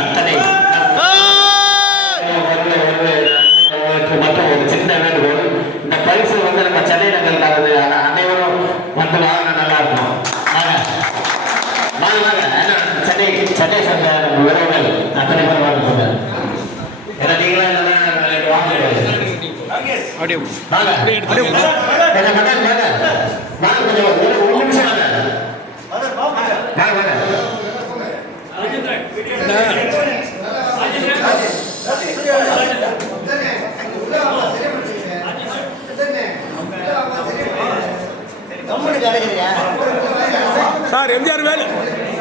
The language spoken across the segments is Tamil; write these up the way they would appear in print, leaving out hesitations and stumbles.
அத்தனை மற்றும் ஒரு சின்ன வேண்டுகோள், இந்த பரிசு வந்து நம்ம சென்னை நகர்ந்தானது, அனைவரும் வந்து வாங்கினா நல்லா இருக்கும். வாங்க வாங்க சென்னை சென்னை சேர்ந்த நம்ம உறவுகள் அத்தனை பேர் வாங்க போங்க. ஏன்னா நீங்களும் வாங்க ஒரு நிமிஷம் வாங்க வாங்க. சார் எம்ஜிஆர் வேலு,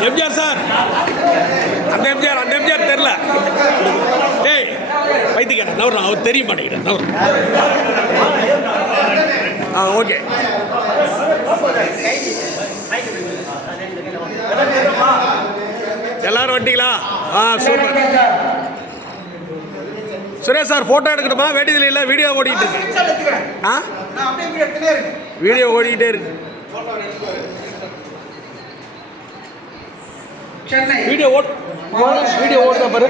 எம்ஜிஆர் சார், அந்த எம்ஜிஆர் தெரியல. டேய் வைத்தியக்காரன் நவரும், அவர் தெரிய மாட்டேங்கிறேன் நவரும். ஓகே எல்லாரும் வண்டிங்களா? சூப்பர். சுரேஷ் சார் ஃபோட்டோ எடுக்கணுமா? வேண்டியதில்லை, இல்லை வீடியோ ஓடிக்கிட்டு இருக்கு. வீடியோ ஓடிக்கிட்டே இருக்கு. வீடியோ ஓடுதா பாரு.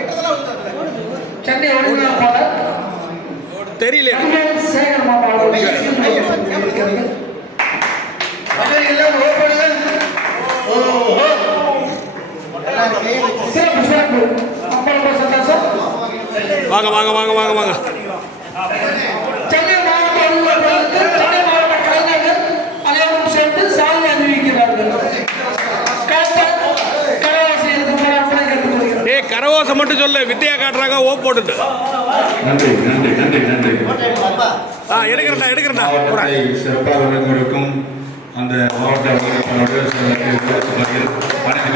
தெரியல வாங்க வாங்க வாங்க வாங்க வாங்க. சென்னை மாவட்ட கலைஞர்கள் அனைவரும் சேர்ந்து சாதனை அறிவிக்கிறார்கள். கரவோசம் மட்டும் சொல்லு, வித்தியா காட்டுறாங்க ஓ போட்டுட்டு. நன்றி நன்றி நன்றி நன்றி. எடுக்கிறேன்டா சிறப்பாக விளங்குவதற்கும் அந்த மாவட்ட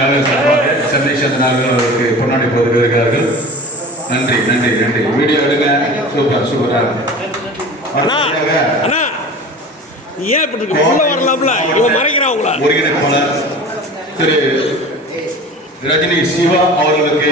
அனைத்து சென்னை சேர்ந்தனார்கள் அவருக்கு பொன்னாடி போது இருக்கிறார்கள். நன்றி நன்றி நன்றி. வீடியோ எடுங்க. சூப்பர் சூப்பராக. அண்ணா ஏன் இப்படி இருக்கு? உள்ள வரலாம்ல, இவன் மறைக்கிறான் உங்களா? ஒருங்கிணைப்பாளர் திரு ரஜினி சிவா அவர்களுக்கு